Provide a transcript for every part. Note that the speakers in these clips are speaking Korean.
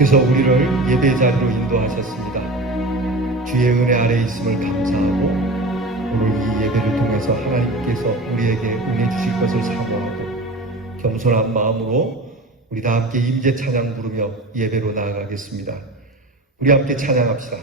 주께서 우리를 예배 자리로 인도하셨습니다. 주의 은혜 아래 있음을 감사하고 오늘 이 예배를 통해서 하나님께서 우리에게 은혜 주실 것을 사모하고 겸손한 마음으로 우리 다 함께 임재 찬양 부르며 예배로 나아가겠습니다. 우리 함께 찬양합시다.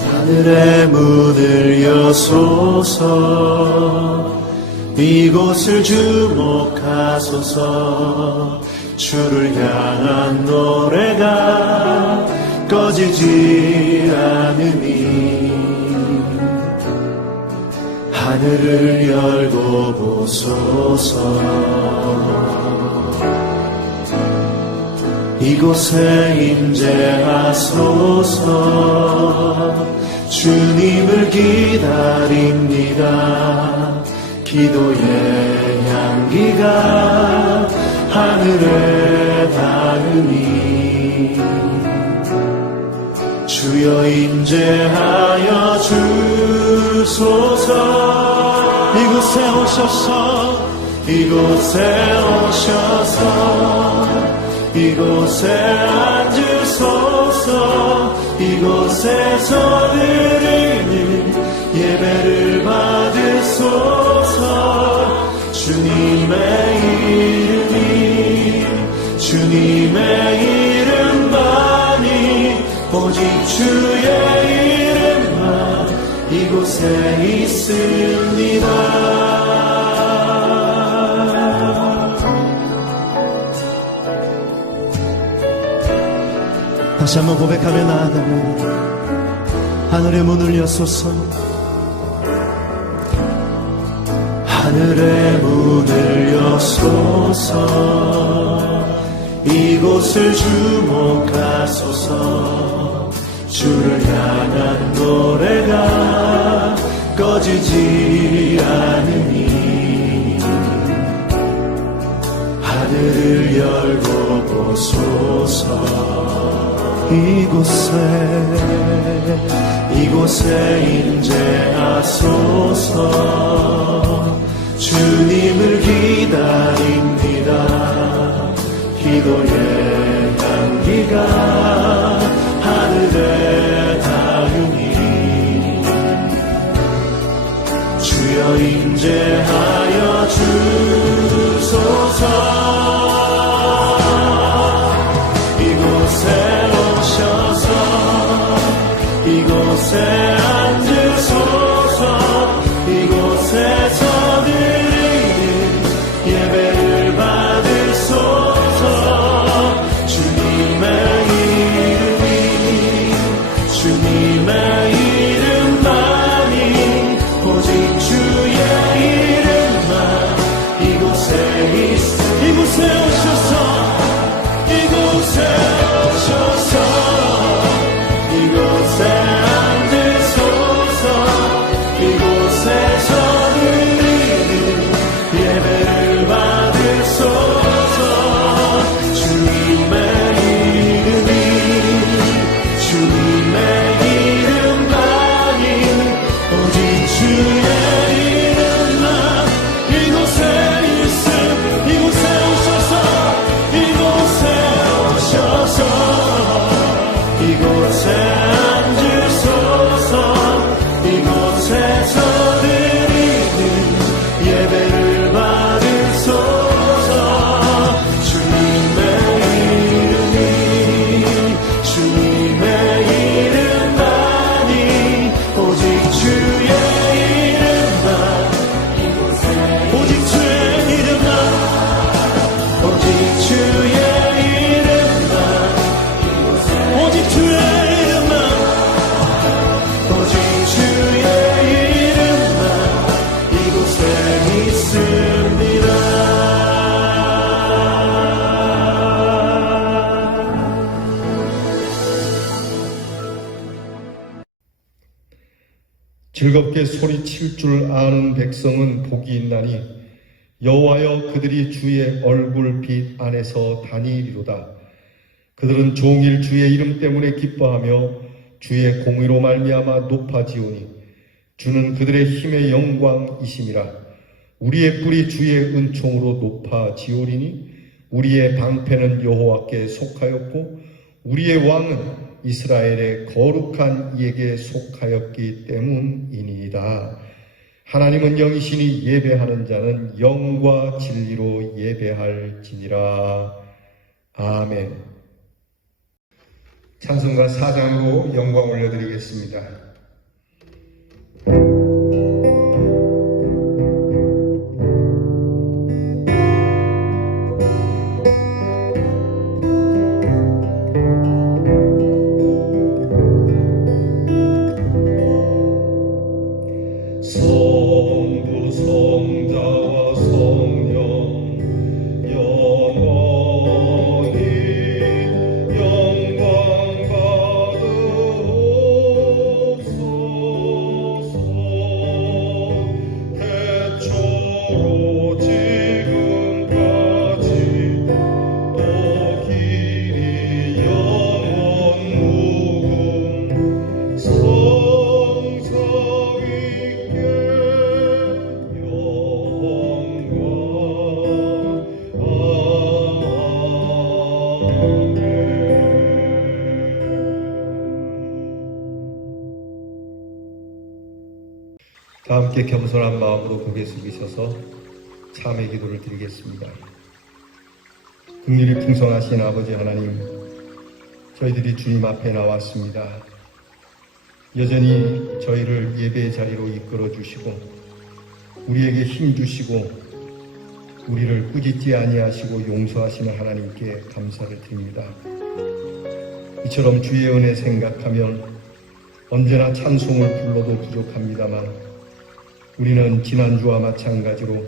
하늘의 문을 여소서, 이곳을 주목하소서. 주를 향한 노래가 꺼지지 않으니 하늘을 열고 보소서. 이곳에 임재하소서. 주님을 기다립니다. 기도의 향기가 하늘에 닿으니 주여 임재하여 주소서. 이곳에 오셔서, 이곳에 오셔서, 이곳에 앉으소서. 이곳에서 드리는 예배를 받으소서. 주님의 이름만이, 오직 주의 이름만 이곳에 있습니다. 다시 한번 고백하며 나아갑니다. 하늘의 문을 여소서. 하늘의 문을 여소서. 이곳을 주목하소서. 주를 향한 노래가 꺼지지 않으니 하늘을 열고 보소서. 이곳에 임재하소서. 주님을 기다립니다. 기도의 향기가 하늘에 닿으니 주여 임재하여 주소서. 이곳에 앉으소서. 이곳에서 드리는 예배를 받으소서. 주님의 이름만이, 오직 주의 이름만 이곳에 있어. 이곳에 오셔서, 이곳에 오셔서, 이곳에 앉으소서. 이곳에서 드리는 예배를 받으소서. 주님의 이름만이, 오직 주의 이름만 이곳에 있음. 이곳에 오셔서, 이곳에 오셔서, 이곳에 앉으소서. 이곳에서 드리는 예배를 받으소서. 주님의 이름만이, 오직 주의 이름만, 오직 주의 이름만, 오직 주의 이름만, 오직 주의 이름만, 오직 주의 이름만 이곳에 있습니다. 즐겁게 소리칠 줄 아는 백성은 복이 있나니 여호와여, 그들이 주의 얼굴빛 안에서 다니리로다. 그들은 종일 주의 이름 때문에 기뻐하며 주의 공의로 말미암아 높아지오니 주는 그들의 힘의 영광이심이라. 우리의 뿔이 주의 은총으로 높아지오리니 우리의 방패는 여호와께 속하였고 우리의 왕은 이스라엘의 거룩한 이에게 속하였기 때문이니이다. 하나님은 영이시니 예배하는 자는 영과 진리로 예배할지니라. 아멘. 찬송가 4장으로 영광 올려드리겠습니다. 성부 성자와 성령 영원히 영광 받으옵소서. 태초로 지금까지 또 길이 영원 무궁 성성 있게 다 함께 겸손한 마음으로 고개 숙이셔서 참회 기도를 드리겠습니다. 긍휼이 풍성하신 아버지 하나님, 저희들이 주님 앞에 나왔습니다. 여전히 저희를 예배의 자리로 이끌어 주시고 우리에게 힘 주시고 우리를 꾸짖지 아니하시고 용서하시는 하나님께 감사를 드립니다. 이처럼 주의 은혜 생각하면 언제나 찬송을 불러도 부족합니다만 우리는 지난주와 마찬가지로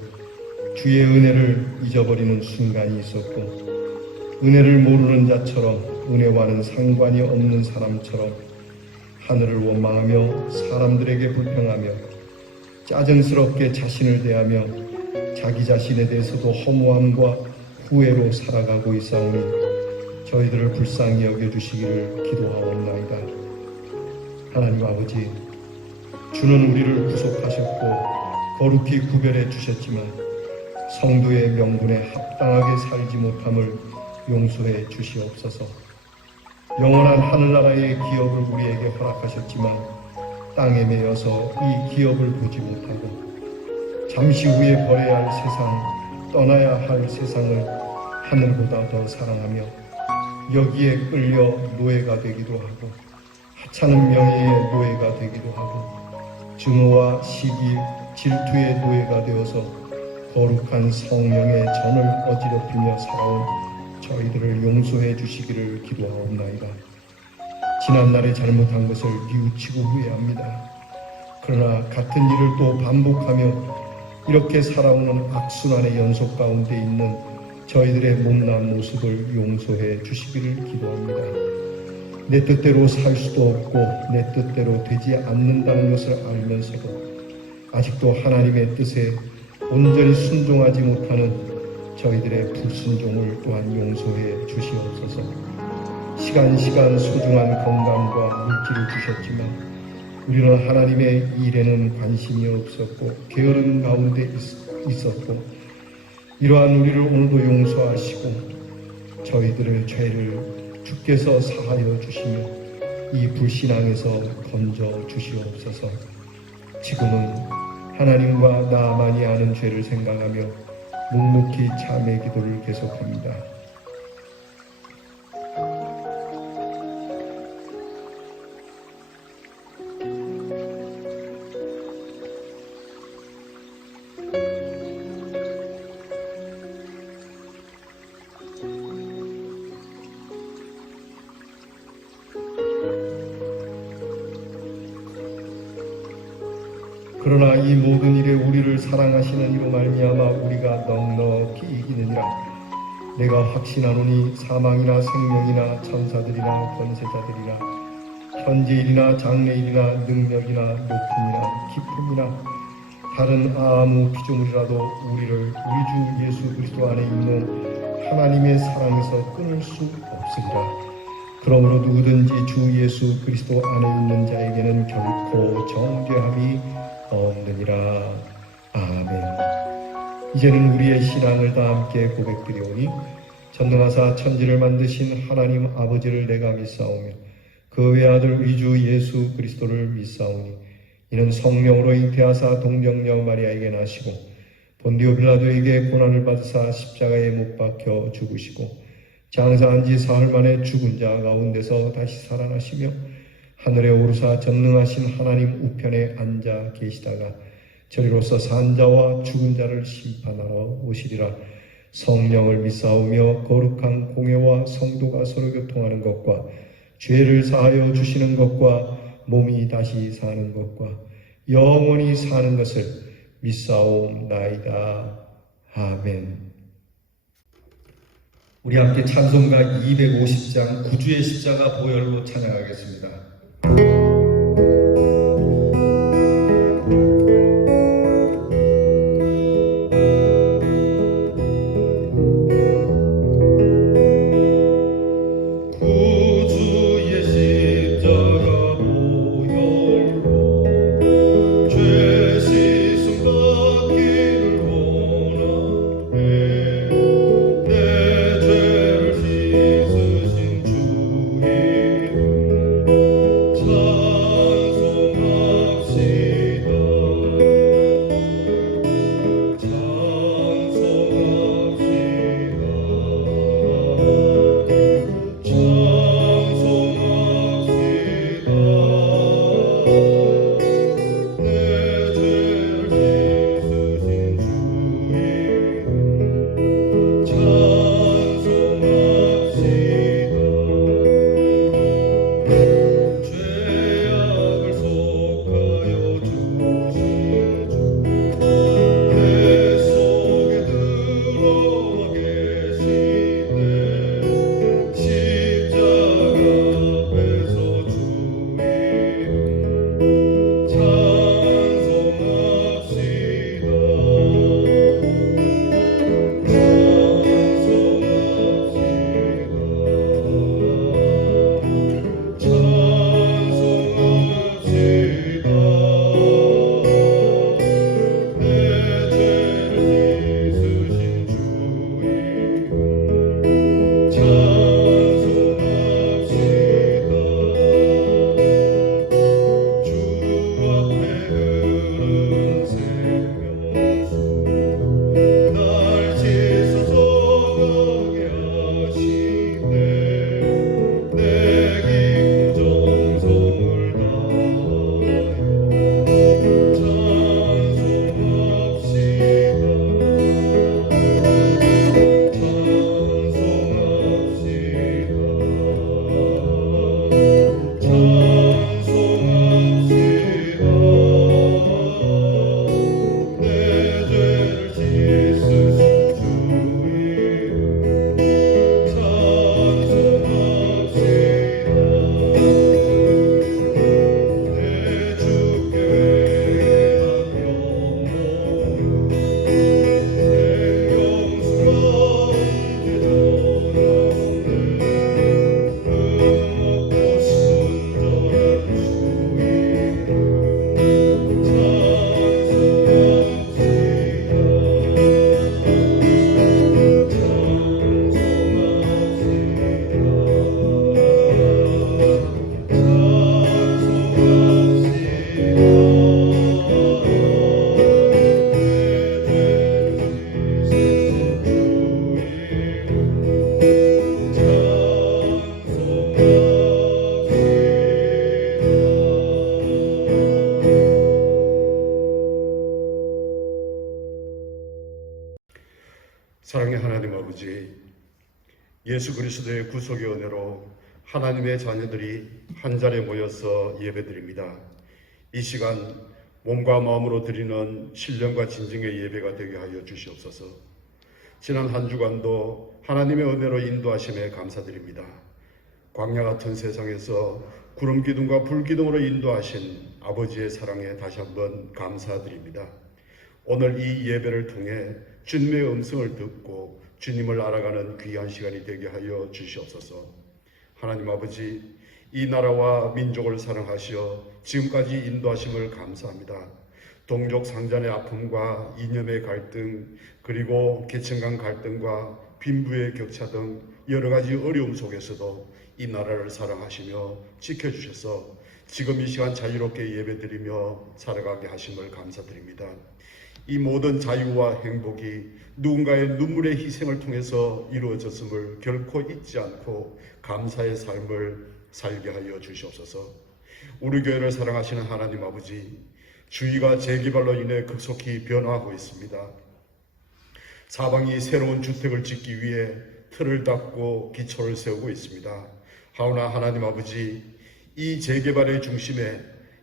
주의 은혜를 잊어버리는 순간이 있었고 은혜를 모르는 자처럼 은혜와는 상관이 없는 사람처럼 하늘을 원망하며 사람들에게 불평하며 짜증스럽게 자신을 대하며 자기 자신에 대해서도 허무함과 후회로 살아가고 있사오니 저희들을 불쌍히 여겨주시기를 기도하옵나이다. 하나님 아버지, 주는 우리를 구속하셨고 거룩히 구별해 주셨지만 성도의 명분에 합당하게 살지 못함을 용서해 주시옵소서. 영원한 하늘나라의 기업을 우리에게 허락하셨지만 땅에 매여서 이 기업을 보지 못하고 잠시 후에 버려야 할 세상, 떠나야 할 세상을 하늘보다 더 사랑하며 여기에 끌려 노예가 되기도 하고 하찮은 명예의 노예가 되기도 하고 증오와 시기, 질투의 노예가 되어서 거룩한 성령의 전을 어지럽히며 살아온 저희들을 용서해 주시기를 기도하옵나이다. 지난날에 잘못한 것을 뉘우치고 후회합니다. 그러나 같은 일을 또 반복하며 이렇게 살아오는 악순환의 연속 가운데 있는 저희들의 못난 모습을 용서해 주시기를 기도합니다. 내 뜻대로 살 수도 없고 내 뜻대로 되지 않는다는 것을 알면서도 아직도 하나님의 뜻에 온전히 순종하지 못하는 저희들의 불순종을 또한 용서해 주시옵소서. 시간 소중한 건강과 물질을 주셨지만 우리는 하나님의 일에는 관심이 없었고 게으른 가운데 있었고 이러한 우리를 오늘도 용서하시고 저희들의 죄를 주께서 사하여 주시며 이 불신앙에서 건져 주시옵소서. 지금은 하나님과 나만이 아는 죄를 생각하며 묵묵히 참회 기도를 계속합니다. 그러나 이 모든 일에 우리를 사랑하시는 이로 말미암아 우리가 넉넉히 이기느니라. 내가 확신하노니 사망이나 생명이나 천사들이나 권세자들이나 현재일이나 장래일이나 능력이나 높음이나 깊음이나 다른 아무 피조물이라도 우리를 우리 주 예수 그리스도 안에 있는 하나님의 사랑에서 끊을 수 없으리라. 그러므로 누구든지 주 예수 그리스도 안에 있는 자에게는 결코 정죄함이 없느니라. 아멘. 이제는 우리의 신앙을 다 함께 고백드리오니 전능하사 천지를 만드신 하나님 아버지를 내가 믿사오며 그 외아들 우리 주 예수 그리스도를 믿사오니 이는 성령으로 잉태하사 동정녀 마리아에게 나시고 본디오 빌라도에게 고난을 받으사 십자가에 못 박혀 죽으시고 장사한 지 사흘 만에 죽은 자 가운데서 다시 살아나시며 하늘에 오르사 전능하신 하나님 우편에 앉아 계시다가 저리로서 산 자와 죽은 자를 심판하러 오시리라. 성령을 믿사오며 거룩한 공회와 성도가 서로 교통하는 것과 죄를 사하여 주시는 것과 몸이 다시 사는 것과 영원히 사는 것을 믿사옵나이다. 아멘. 우리 함께 찬송가 250장 구주의 십자가 보혈로 찬양하겠습니다. 사랑의 하나님 아버지, 예수 그리스도의 구속의 은혜로 하나님의 자녀들이 한자리에 모여서 예배드립니다. 이 시간 몸과 마음으로 드리는 신령과 진정의 예배가 되게 하여 주시옵소서. 지난 한 주간도 하나님의 은혜로 인도하심에 감사드립니다. 광야 같은 세상에서 구름 기둥과 불 기둥으로 인도하신 아버지의 사랑에 다시 한번 감사드립니다. 오늘 이 예배를 통해 주님의 음성을 듣고 주님을 알아가는 귀한 시간이 되게 하여 주시옵소서. 하나님 아버지, 이 나라와 민족을 사랑하시어 지금까지 인도하심을 감사합니다. 동족 상잔의 아픔과 이념의 갈등, 그리고 계층 간 갈등과 빈부의 격차 등 여러 가지 어려움 속에서도 이 나라를 사랑하시며 지켜주셔서 지금 이 시간 자유롭게 예배드리며 살아가게 하심을 감사드립니다. 이 모든 자유와 행복이 누군가의 눈물의 희생을 통해서 이루어졌음을 결코 잊지 않고 감사의 삶을 살게 하여 주시옵소서. 우리 교회를 사랑하시는 하나님 아버지, 주위가 재개발로 인해 급속히 변화하고 있습니다. 사방이 새로운 주택을 짓기 위해 틀을 닦고 기초를 세우고 있습니다. 하오나 하나님 아버지, 이 재개발의 중심에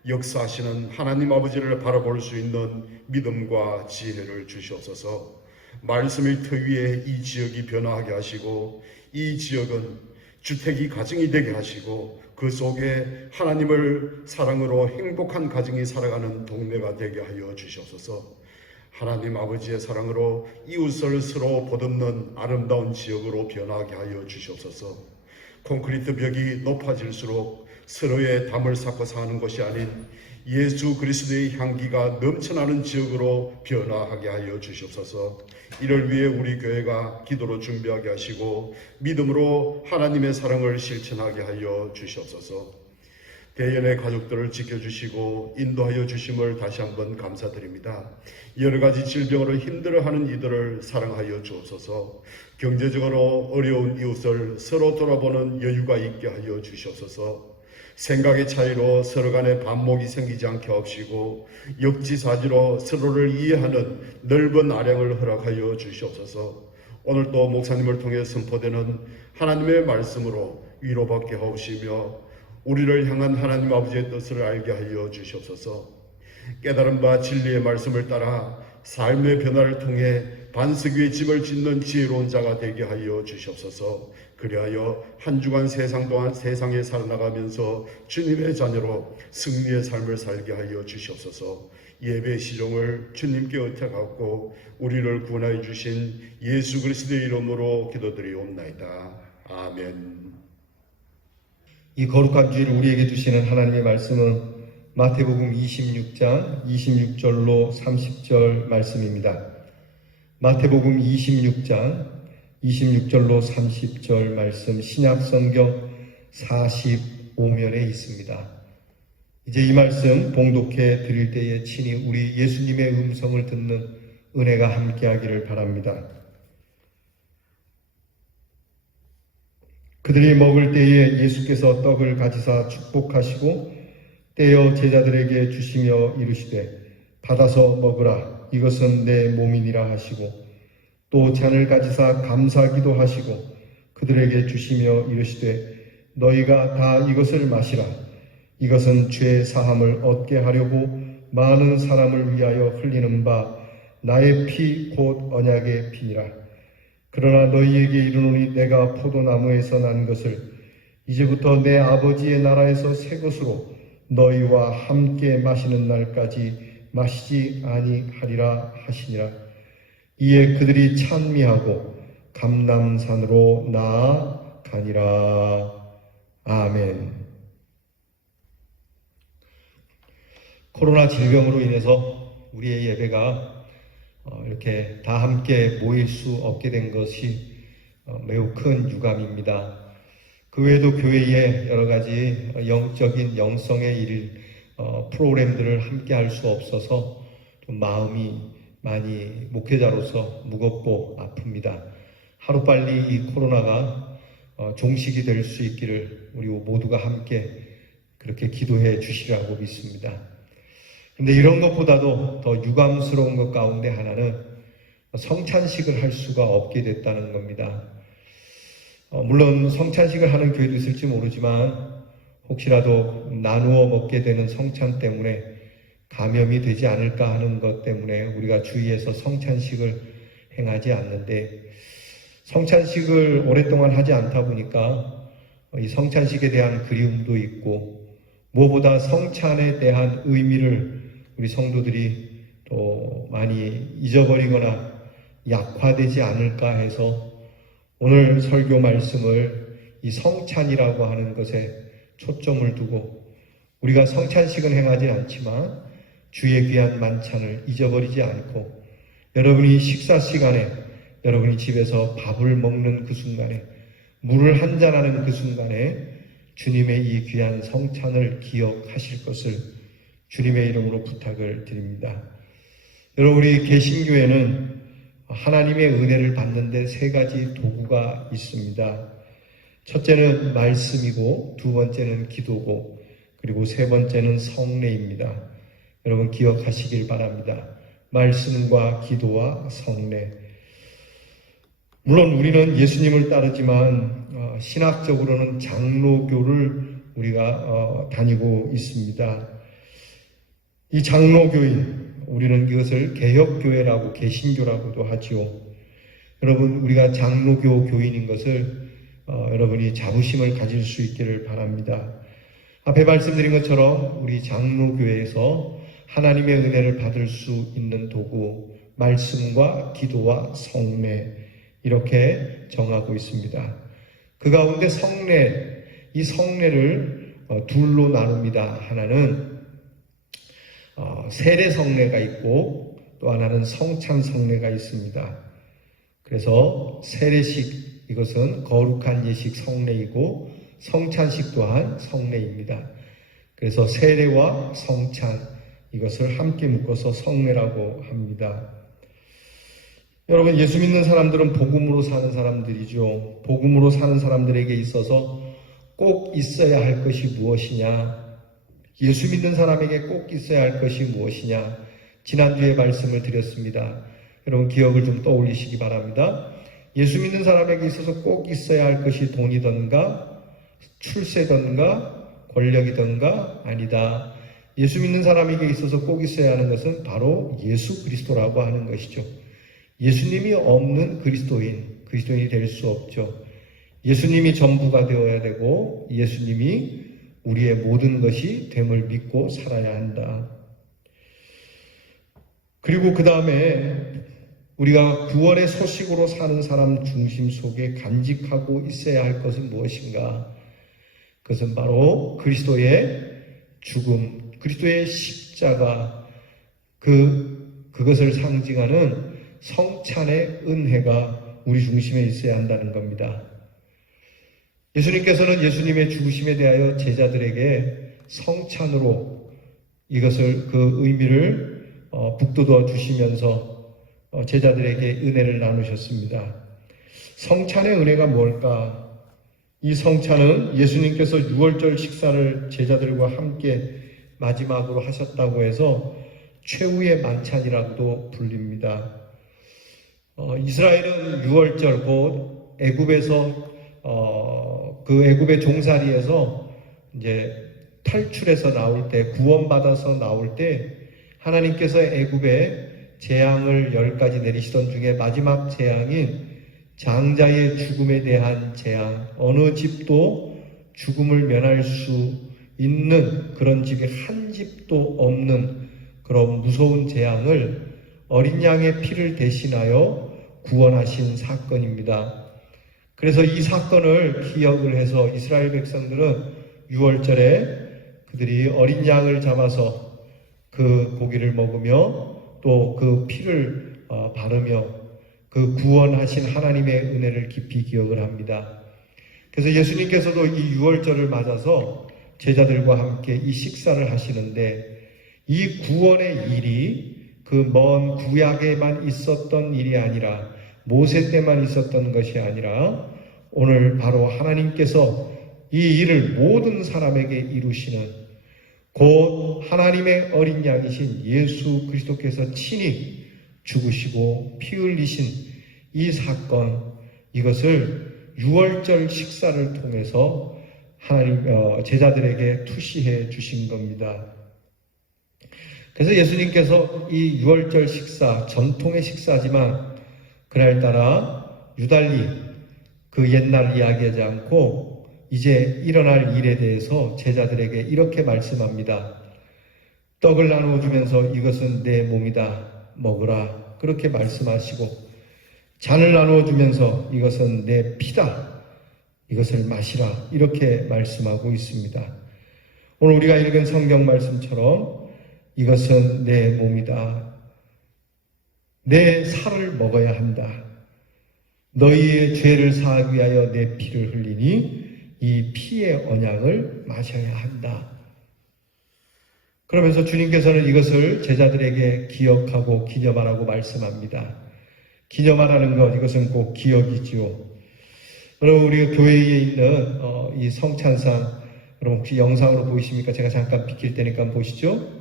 역사하시는 하나님 아버지를 바라볼 수 있는 믿음과 지혜를 주시옵소서. 말씀의 터 위에 이 지역이 변화하게 하시고 이 지역은 주택이 가정이 되게 하시고 그 속에 하나님을 사랑으로 행복한 가정이 살아가는 동네가 되게 하여 주시옵소서. 하나님 아버지의 사랑으로 이웃을 서로 보듬는 아름다운 지역으로 변하게 하여 주시옵소서. 콘크리트 벽이 높아질수록 서로의 담을 쌓고 사는 것이 아닌 예수 그리스도의 향기가 넘쳐나는 지역으로 변화하게 하여 주시옵소서. 이를 위해 우리 교회가 기도로 준비하게 하시고 믿음으로 하나님의 사랑을 실천하게 하여 주시옵소서. 대연의 가족들을 지켜주시고 인도하여 주심을 다시 한번 감사드립니다. 여러 가지 질병으로 힘들어하는 이들을 사랑하여 주옵소서. 경제적으로 어려운 이웃을 서로 돌아보는 여유가 있게 하여 주시옵소서. 생각의 차이로 서로 간에 반목이 생기지 않게 하시고 역지사지로 서로를 이해하는 넓은 아량을 허락하여 주시옵소서. 오늘 또 목사님을 통해 선포되는 하나님의 말씀으로 위로받게 하시며 우리를 향한 하나님 아버지의 뜻을 알게 하여 주시옵소서. 깨달은 바 진리의 말씀을 따라 삶의 변화를 통해 반석 위에 집을 짓는 지혜로운 자가 되게 하여 주시옵소서. 그리하여 한 주간 세상 동안 세상에 살아나가면서 주님의 자녀로 승리의 삶을 살게 하여 주시옵소서. 예배 시종을 주님께 의탁하고 우리를 구원하여 주신 예수 그리스도의 이름으로 기도드리옵나이다. 아멘. 이 거룩한 주일 우리에게 주시는 하나님의 말씀은 마태복음 26장 26절로 30절 말씀입니다. 마태복음 26장 26절로 30절 말씀 신약성경 45면에 있습니다. 이제 이 말씀 봉독해 드릴 때에 친히 우리 예수님의 음성을 듣는 은혜가 함께하기를 바랍니다. 그들이 먹을 때에 예수께서 떡을 가지사 축복하시고 떼어 제자들에게 주시며 이르시되 받아서 먹으라 이것은 내 몸이니라 하시고 또 잔을 가지사 감사기도 하시고 그들에게 주시며 이르시되 너희가 다 이것을 마시라 이것은 죄 사함을 얻게 하려고 많은 사람을 위하여 흘리는 바 나의 피 곧 언약의 피니라. 그러나 너희에게 이르노니 내가 포도나무에서 난 것을 이제부터 내 아버지의 나라에서 새 것으로 너희와 함께 마시는 날까지 마시지 아니하리라 하시니라. 이에 그들이 찬미하고 감람산으로 나아가니라. 아멘. 코로나 질병으로 인해서 우리의 예배가 이렇게 다 함께 모일 수 없게 된 것이 매우 큰 유감입니다. 그 외에도 교회의 여러 가지 영적인 영성의 일 프로그램들을 함께 할 수 없어서 좀 마음이 많이 목회자로서 무겁고 아픕니다. 하루빨리 이 코로나가 종식이 될 수 있기를 우리 모두가 함께 그렇게 기도해 주시라고 믿습니다. 근데 이런 것보다도 더 유감스러운 것 가운데 하나는 성찬식을 할 수가 없게 됐다는 겁니다. 물론 성찬식을 하는 교회도 있을지 모르지만 혹시라도 나누어 먹게 되는 성찬 때문에 감염이 되지 않을까 하는 것 때문에 우리가 주의해서 성찬식을 행하지 않는데 성찬식을 오랫동안 하지 않다 보니까 이 성찬식에 대한 그리움도 있고 무엇보다 성찬에 대한 의미를 우리 성도들이 또 많이 잊어버리거나 약화되지 않을까 해서 오늘 설교 말씀을 이 성찬이라고 하는 것에 초점을 두고 우리가 성찬식은 행하지 않지만 주의 귀한 만찬을 잊어버리지 않고 여러분이 식사 시간에 여러분이 집에서 밥을 먹는 그 순간에 물을 한잔하는 그 순간에 주님의 이 귀한 성찬을 기억하실 것을 주님의 이름으로 부탁을 드립니다. 여러분, 우리 개신교회는 하나님의 은혜를 받는데 세 가지 도구가 있습니다. 첫째는 말씀이고 두 번째는 기도고 그리고 세 번째는 성례입니다. 여러분 기억하시길 바랍니다. 말씀과 기도와 성례. 물론 우리는 예수님을 따르지만 신학적으로는 장로교를 우리가 다니고 있습니다. 이 장로교인, 우리는 이것을 개혁교회라고 개신교라고도 하지요. 여러분, 우리가 장로교 교인인 것을 여러분이 자부심을 가질 수 있기를 바랍니다. 앞에 말씀드린 것처럼 우리 장로교회에서 하나님의 은혜를 받을 수 있는 도구, 말씀과 기도와 성례, 이렇게 정하고 있습니다. 그 가운데 성례, 이 성례를 둘로 나눕니다. 하나는 세례 성례가 있고 또 하나는 성찬 성례가 있습니다. 그래서 세례식, 이것은 거룩한 예식 성례이고 성찬식 또한 성례입니다. 그래서 세례와 성찬, 이것을 함께 묶어서 성례라고 합니다. 여러분, 예수 믿는 사람들은 복음으로 사는 사람들이죠. 복음으로 사는 사람들에게 있어서 꼭 있어야 할 것이 무엇이냐? 예수 믿는 사람에게 꼭 있어야 할 것이 무엇이냐? 지난주에 말씀을 드렸습니다. 여러분 기억을 좀 떠올리시기 바랍니다. 예수 믿는 사람에게 있어서 꼭 있어야 할 것이 돈이든가 출세든가 권력이든가 아니다. 예수 믿는 사람에게 있어서 꼭 있어야 하는 것은 바로 예수 그리스도라고 하는 것이죠. 예수님이 없는 그리스도인이 될 수 없죠. 예수님이 전부가 되어야 되고 예수님이 우리의 모든 것이 됨을 믿고 살아야 한다. 그리고 그 다음에 우리가 구원의 소식으로 사는 사람 중심 속에 간직하고 있어야 할 것은 무엇인가? 그것은 바로 그리스도의 죽음, 그리스도의 십자가, 그것을 상징하는 성찬의 은혜가 우리 중심에 있어야 한다는 겁니다. 예수님께서는 예수님의 죽으심에 대하여 제자들에게 성찬으로 이것을, 그 의미를 북돋워 주시면서 제자들에게 은혜를 나누셨습니다. 성찬의 은혜가 뭘까? 이 성찬은 예수님께서 유월절 식사를 제자들과 함께 마지막으로 하셨다고 해서 최후의 만찬이라고도 불립니다. 이스라엘은 유월절, 곧 애굽에서 그 애굽의 종살이에서 이제 탈출해서 나올 때, 구원받아서 나올 때 하나님께서 애굽에 재앙을 10가지 내리시던 중에 마지막 재앙인 장자의 죽음에 대한 재앙, 어느 집도 죽음을 면할 수 있는 그런 집이 한 집도 없는 그런 무서운 재앙을 어린 양의 피를 대신하여 구원하신 사건입니다. 그래서 이 사건을 기억을 해서 이스라엘 백성들은 유월절에 그들이 어린 양을 잡아서 그 고기를 먹으며 또 그 피를 바르며 그 구원하신 하나님의 은혜를 깊이 기억을 합니다. 그래서 예수님께서도 이 유월절을 맞아서 제자들과 함께 이 식사를 하시는데, 이 구원의 일이 그 먼 구약에만 있었던 일이 아니라, 모세 때만 있었던 것이 아니라 오늘 바로 하나님께서 이 일을 모든 사람에게 이루시는, 곧 하나님의 어린 양이신 예수 그리스도께서 친히 죽으시고 피 흘리신 이 사건, 이것을 유월절 식사를 통해서 하나님 제자들에게 투시해 주신 겁니다. 그래서 예수님께서 이 유월절 식사, 전통의 식사지만 그날따라 유달리 그 옛날 이야기하지 않고 이제 일어날 일에 대해서 제자들에게 이렇게 말씀합니다. 떡을 나누어 주면서 이것은 내 몸이다 먹으라 그렇게 말씀하시고, 잔을 나누어 주면서 이것은 내 피다 이것을 마시라 이렇게 말씀하고 있습니다. 오늘 우리가 읽은 성경 말씀처럼 이것은 내 몸이다, 내 살을 먹어야 한다, 너희의 죄를 사하기 위하여 내 피를 흘리니 이 피의 언약을 마셔야 한다. 그러면서 주님께서는 이것을 제자들에게 기억하고 기념하라고 말씀합니다. 기념하라는 것, 이것은 꼭 기억이지요. 여러분, 우리 교회에 있는 이 성찬상, 여러분 혹시 영상으로 보이십니까? 제가 잠깐 비킬 테니까 한번 보시죠.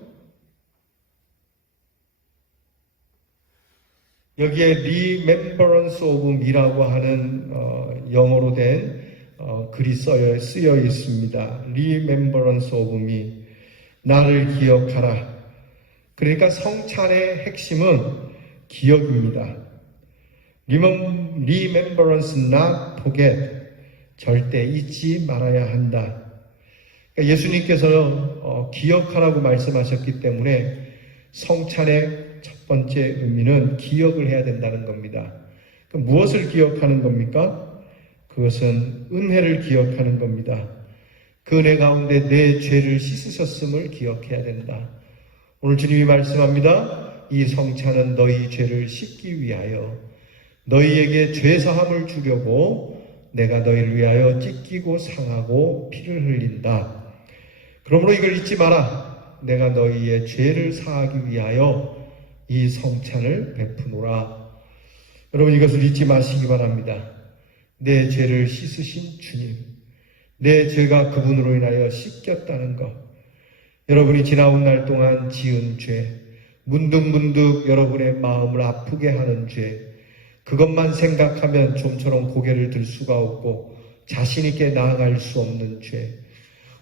여기에 Remembrance of Me라고 하는 영어로 된 글이 쓰여 있습니다. Remembrance of Me, 나를 기억하라. 그러니까 성찬의 핵심은 기억입니다. Remembrance, not forget, 절대 잊지 말아야 한다. 그러니까 예수님께서는 기억하라고 말씀하셨기 때문에 성찬의 첫 번째 의미는 기억을 해야 된다는 겁니다. 그럼 무엇을 기억하는 겁니까? 그것은 은혜를 기억하는 겁니다. 그 은혜 가운데 내 죄를 씻으셨음을 기억해야 된다. 오늘 주님이 말씀합니다. 이 성찬은 너희 죄를 씻기 위하여, 너희에게 죄사함을 주려고 내가 너희를 위하여 찢기고 상하고 피를 흘린다. 그러므로 이걸 잊지 마라. 내가 너희의 죄를 사하기 위하여 이 성찬을 베푸노라. 여러분, 이것을 잊지 마시기 바랍니다. 내 죄를 씻으신 주님, 내 죄가 그분으로 인하여 씻겼다는 것, 여러분이 지나온 날 동안 지은 죄, 문득문득 여러분의 마음을 아프게 하는 죄, 그것만 생각하면 좀처럼 고개를 들 수가 없고 자신 있게 나아갈 수 없는 죄,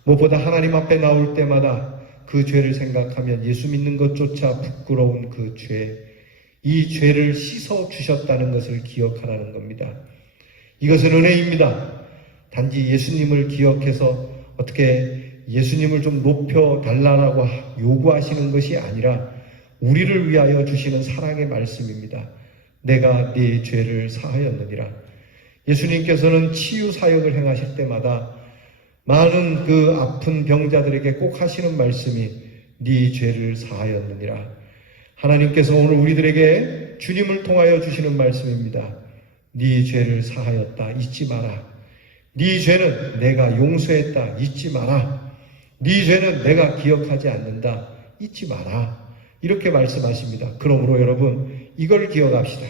무엇보다 하나님 앞에 나올 때마다 그 죄를 생각하면 예수 믿는 것조차 부끄러운 그 죄, 이 죄를 씻어 주셨다는 것을 기억하라는 겁니다. 이것은 은혜입니다. 단지 예수님을 기억해서 어떻게 예수님을 좀 높여달라고 요구하시는 것이 아니라 우리를 위하여 주시는 사랑의 말씀입니다. 내가 네 죄를 사하였느니라. 예수님께서는 치유 사역을 행하실 때마다 많은 그 아픈 병자들에게 꼭 하시는 말씀이 네 죄를 사하였느니라. 하나님께서 오늘 우리들에게 주님을 통하여 주시는 말씀입니다. 네 죄를 사하였다. 잊지 마라. 네 죄는 내가 용서했다. 잊지 마라. 네 죄는 내가 기억하지 않는다. 잊지 마라. 이렇게 말씀하십니다. 그러므로 여러분, 이걸 기억합시다.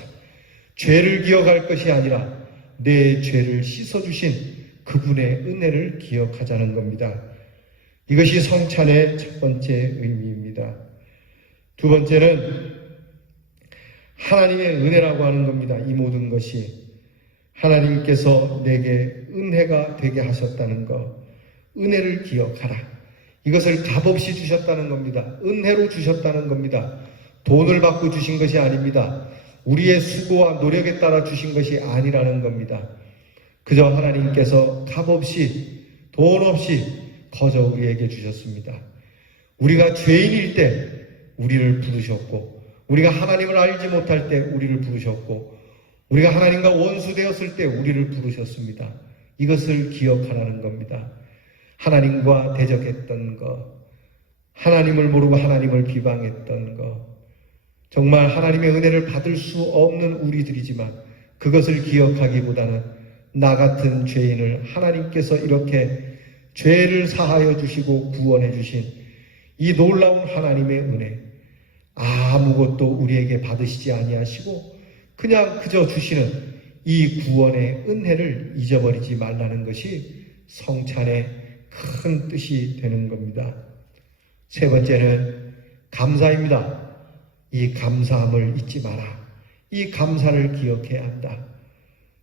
죄를 기억할 것이 아니라 내 죄를 씻어주신 그분의 은혜를 기억하자는 겁니다. 이것이 성찬의 첫 번째 의미입니다. 두 번째는 하나님의 은혜라고 하는 겁니다. 이 모든 것이 하나님께서 내게 은혜가 되게 하셨다는 것, 은혜를 기억하라. 이것을 값없이 주셨다는 겁니다. 은혜로 주셨다는 겁니다. 돈을 받고 주신 것이 아닙니다. 우리의 수고와 노력에 따라 주신 것이 아니라는 겁니다. 그저 하나님께서 값없이, 돈 없이 거저 우리에게 주셨습니다. 우리가 죄인일 때 우리를 부르셨고, 우리가 하나님을 알지 못할 때 우리를 부르셨고, 우리가 하나님과 원수되었을 때 우리를 부르셨습니다. 이것을 기억하라는 겁니다. 하나님과 대적했던 것, 하나님을 모르고 하나님을 비방했던 것, 정말 하나님의 은혜를 받을 수 없는 우리들이지만 그것을 기억하기보다는 나 같은 죄인을 하나님께서 이렇게 죄를 사하여 주시고 구원해 주신 이 놀라운 하나님의 은혜, 아무것도 우리에게 받으시지 아니하시고 그냥 그저 주시는 이 구원의 은혜를 잊어버리지 말라는 것이 성찬의 큰 뜻이 되는 겁니다. 세 번째는 감사입니다. 이 감사함을 잊지 마라. 이 감사를 기억해야 한다.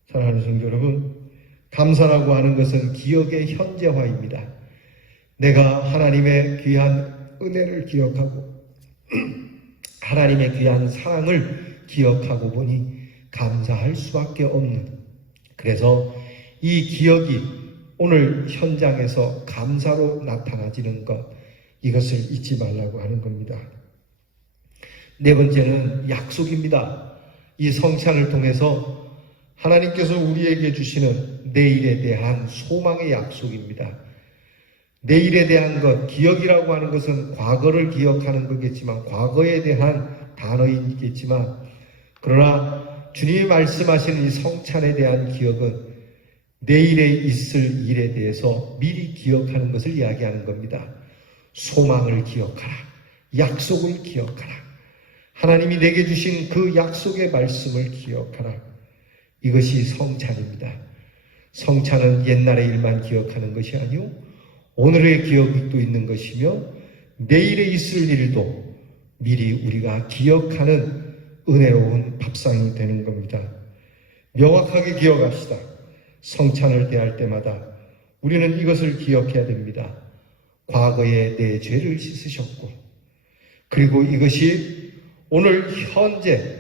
사랑하는 성도 여러분, 감사라고 하는 것은 기억의 현재화입니다. 내가 하나님의 귀한 은혜를 기억하고 하나님의 귀한 사랑을 기억하고 보니 감사할 수밖에 없는, 그래서 이 기억이 오늘 현장에서 감사로 나타나지는 것, 이것을 잊지 말라고 하는 겁니다. 네 번째는 약속입니다. 이 성찬을 통해서 하나님께서 우리에게 주시는 내일에 대한 소망의 약속입니다. 내일에 대한 것, 기억이라고 하는 것은 과거를 기억하는 거겠지만, 과거에 대한 단어이겠지만, 그러나 주님이 말씀하시는 이 성찬에 대한 기억은 내일에 있을 일에 대해서 미리 기억하는 것을 이야기하는 겁니다. 소망을 기억하라. 약속을 기억하라. 하나님이 내게 주신 그 약속의 말씀을 기억하라. 이것이 성찬입니다. 성찬은 옛날의 일만 기억하는 것이 아니요 오늘의 기억도 있는 것이며 내일에 있을 일도 미리 우리가 기억하는 은혜로운 밥상이 되는 겁니다. 명확하게 기억합시다. 성찬을 대할 때마다 우리는 이것을 기억해야 됩니다. 과거에 내 죄를 씻으셨고, 그리고 이것이 오늘 현재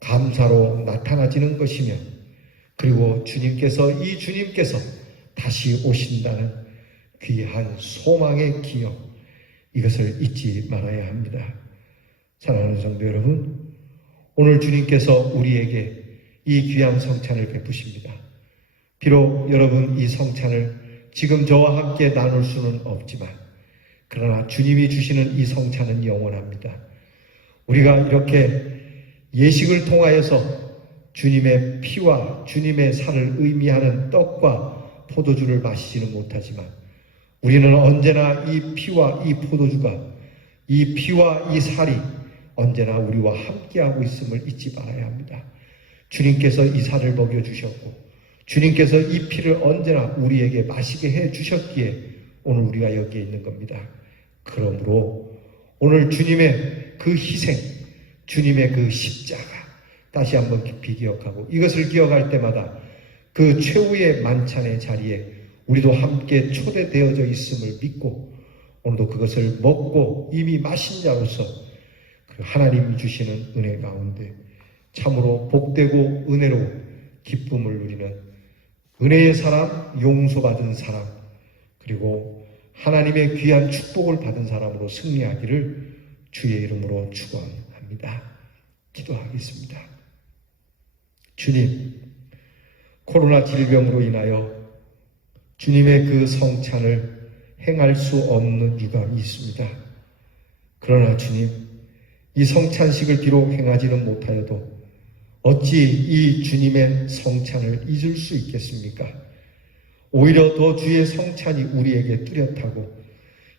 감사로 나타나지는 것이며, 그리고 주님께서 다시 오신다는 귀한 소망의 기억, 이것을 잊지 말아야 합니다. 사랑하는 성도 여러분, 오늘 주님께서 우리에게 이 귀한 성찬을 베푸십니다. 비록 여러분 이 성찬을 지금 저와 함께 나눌 수는 없지만, 그러나 주님이 주시는 이 성찬은 영원합니다. 우리가 이렇게 예식을 통하여서 주님의 피와 주님의 살을 의미하는 떡과 포도주를 마시지는 못하지만, 우리는 언제나 이 피와 이 포도주가, 이 피와 이 살이 언제나 우리와 함께하고 있음을 잊지 말아야 합니다. 주님께서 이 살을 먹여주셨고, 주님께서 이 피를 언제나 우리에게 마시게 해주셨기에 오늘 우리가 여기에 있는 겁니다. 그러므로 오늘 주님의 그 희생, 주님의 그 십자가 다시 한번 깊이 기억하고, 이것을 기억할 때마다 그 최후의 만찬의 자리에 우리도 함께 초대되어져 있음을 믿고, 오늘도 그것을 먹고 이미 마신 자로서 그 하나님이 주시는 은혜 가운데 참으로 복되고 은혜로운 기쁨을 누리는 은혜의 사람, 용서받은 사람, 그리고 하나님의 귀한 축복을 받은 사람으로 승리하기를 주의 이름으로 축원합니다. 기도하겠습니다. 주님, 코로나 질병으로 인하여 주님의 그 성찬을 행할 수 없는 유감이 있습니다. 그러나 주님, 이 성찬식을 비록 행하지는 못하여도 어찌 이 주님의 성찬을 잊을 수 있겠습니까? 오히려 더 주의 성찬이 우리에게 뚜렷하고,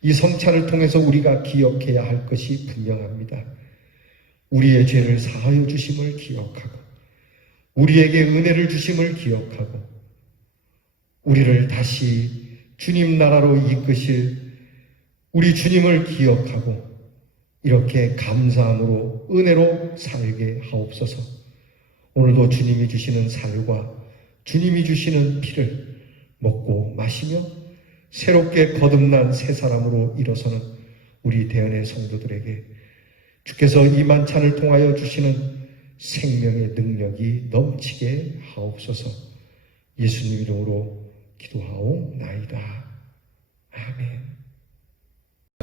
이 성찬을 통해서 우리가 기억해야 할 것이 분명합니다. 우리의 죄를 사하여 주심을 기억하고, 우리에게 은혜를 주심을 기억하고, 우리를 다시 주님 나라로 이끄실 우리 주님을 기억하고, 이렇게 감사함으로 은혜로 살게 하옵소서. 오늘도 주님이 주시는 살과 주님이 주시는 피를 먹고 마시며 새롭게 거듭난 새 사람으로 일어서는 우리 대언의 성도들에게 주께서 이 만찬을 통하여 주시는 생명의 능력이 넘치게 하옵소서. 예수님 이름으로 기도하옵나이다. 아멘.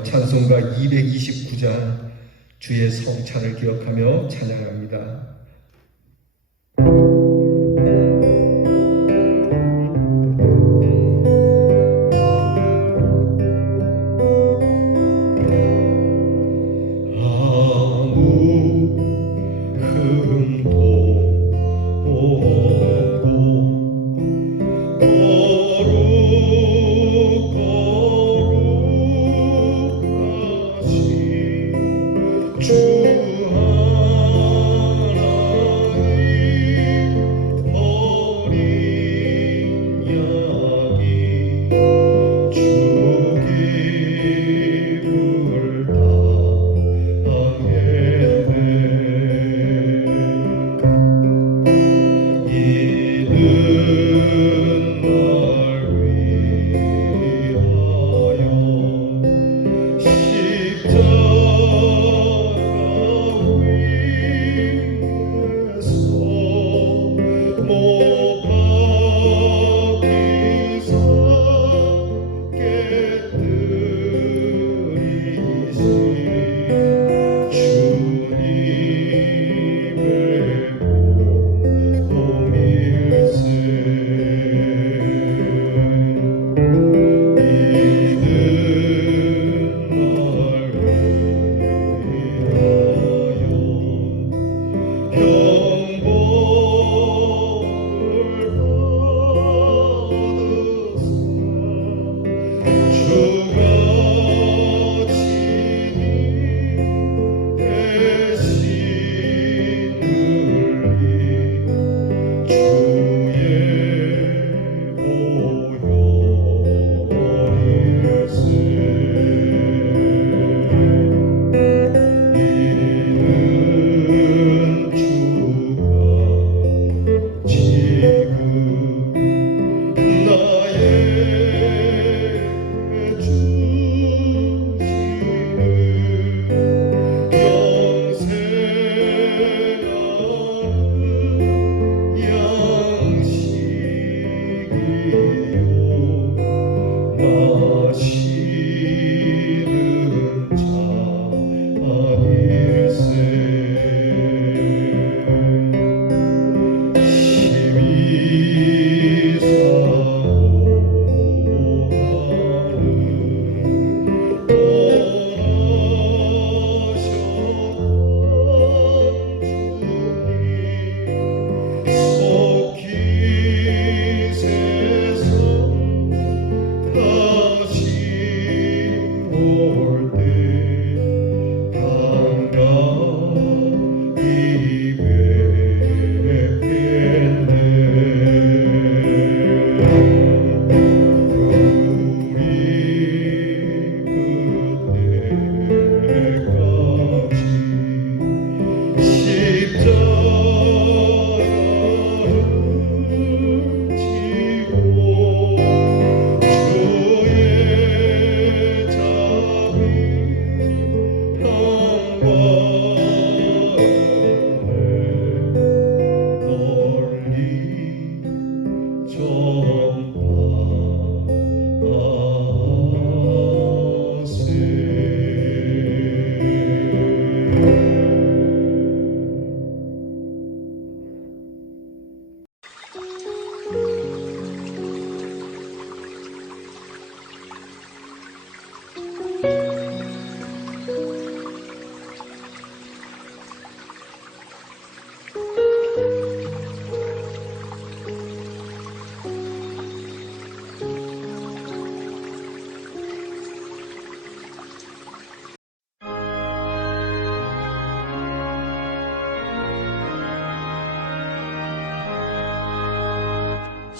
찬송가 229장 주의 성찬을 기억하며 찬양합니다. 주 하나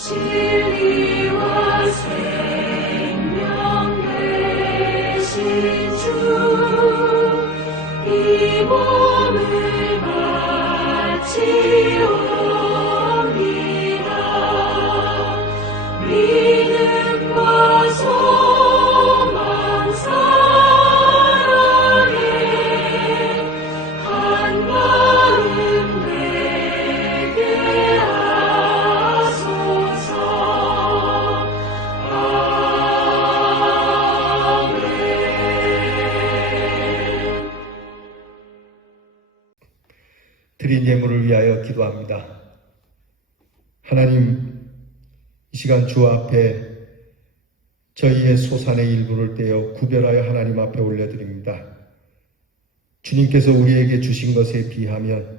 진리와 생명 되신 주, 이 몸을 바치옵니다. 믿음과 소망 사랑에 한 마음 되게 하소서. 아멘. 드린 예물을 위하여 기도합니다. 하나님, 이 시간 주 앞에 저희의 소산의 일부를 떼어 구별하여 하나님 앞에 올려드립니다. 주님께서 우리에게 주신 것에 비하면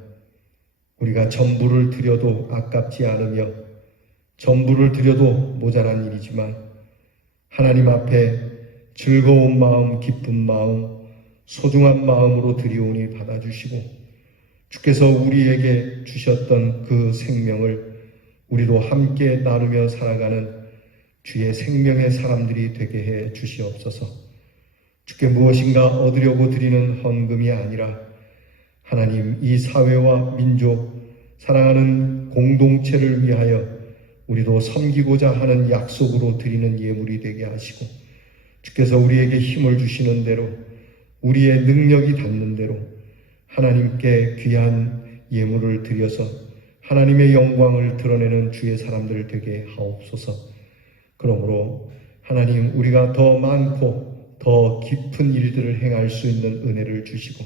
우리가 전부를 드려도 아깝지 않으며 전부를 드려도 모자란 일이지만 하나님 앞에 즐거운 마음, 기쁜 마음, 소중한 마음으로 드리오니 받아주시고 주께서 우리에게 주셨던 그 생명을 우리도 함께 나누며 살아가는 주의 생명의 사람들이 되게 해 주시옵소서. 주께 무엇인가 얻으려고 드리는 헌금이 아니라 하나님, 이 사회와 민족, 사랑하는 공동체를 위하여 우리도 섬기고자 하는 약속으로 드리는 예물이 되게 하시고 주께서 우리에게 힘을 주시는 대로 우리의 능력이 닿는 대로 하나님께 귀한 예물을 드려서 하나님의 영광을 드러내는 주의 사람들 되게 하옵소서. 그러므로 하나님, 우리가 더 많고 더 깊은 일들을 행할 수 있는 은혜를 주시고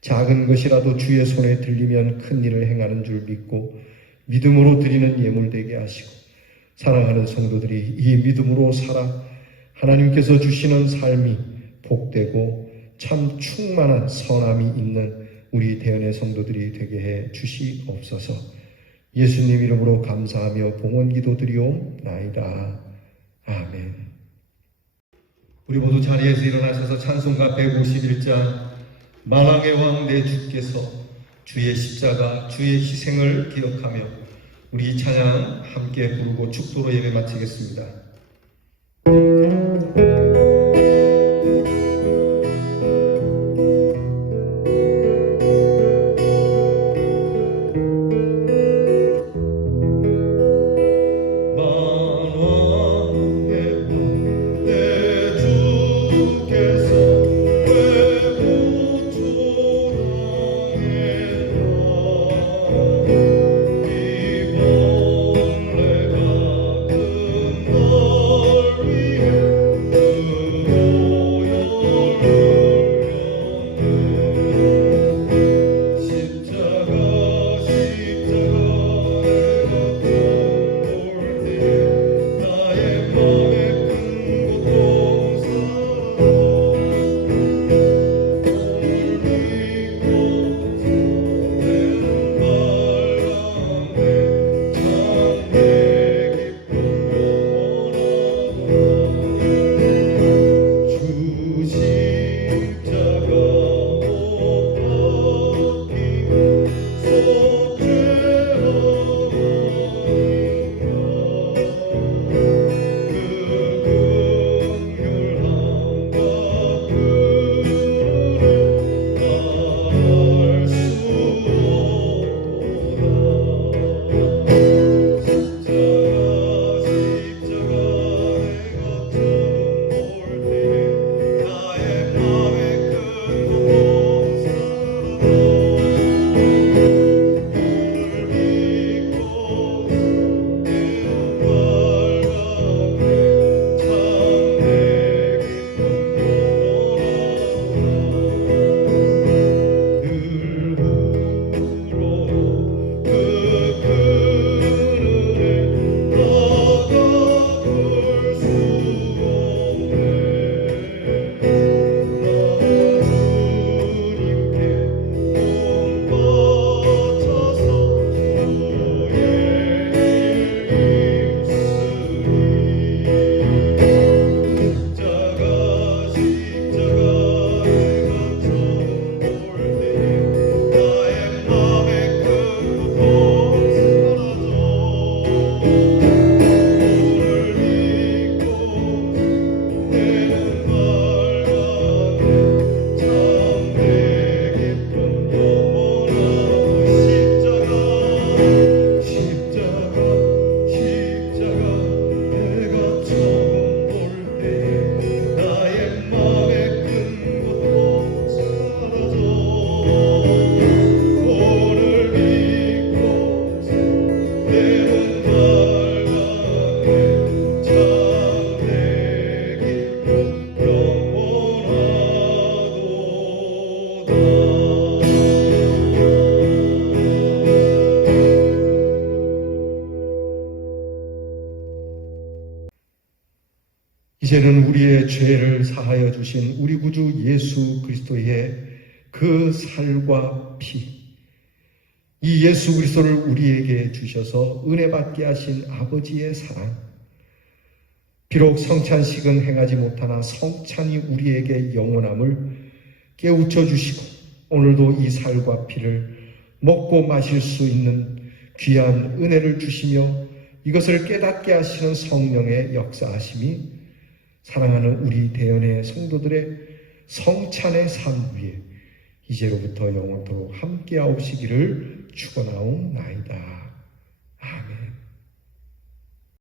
작은 것이라도 주의 손에 들리면 큰 일을 행하는 줄 믿고 믿음으로 드리는 예물 되게 하시고 사랑하는 성도들이 이 믿음으로 살아 하나님께서 주시는 삶이 복되고 참 충만한 선함이 있는 우리 대연의 성도들이 되게 해 주시옵소서. 예수님 이름으로 감사하며 봉헌 기도드리옵나이다. 아멘. 우리 모두 자리에서 일어나셔서 찬송가 151장 만왕의 왕 내 주께서 주의 십자가 주의 희생을 기억하며 우리 찬양 함께 부르고 축도로 예배 마치겠습니다. 너 이제는 우리의 죄를 사하여 주신 우리 구주 예수 그리스도의 그 살과 피, 이 예수 그리스도를 우리에게 주셔서 은혜 받게 하신 아버지의 사랑, 비록 성찬식은 행하지 못하나 성찬이 우리에게 영원함을 깨우쳐 주시고 오늘도 이 살과 피를 먹고 마실 수 있는 귀한 은혜를 주시며 이것을 깨닫게 하시는 성령의 역사하심이 사랑하는 우리 대연의 성도들의 성찬의 삶 위에 이제로부터 영원토록 함께하옵시기를 축원하옵나이다.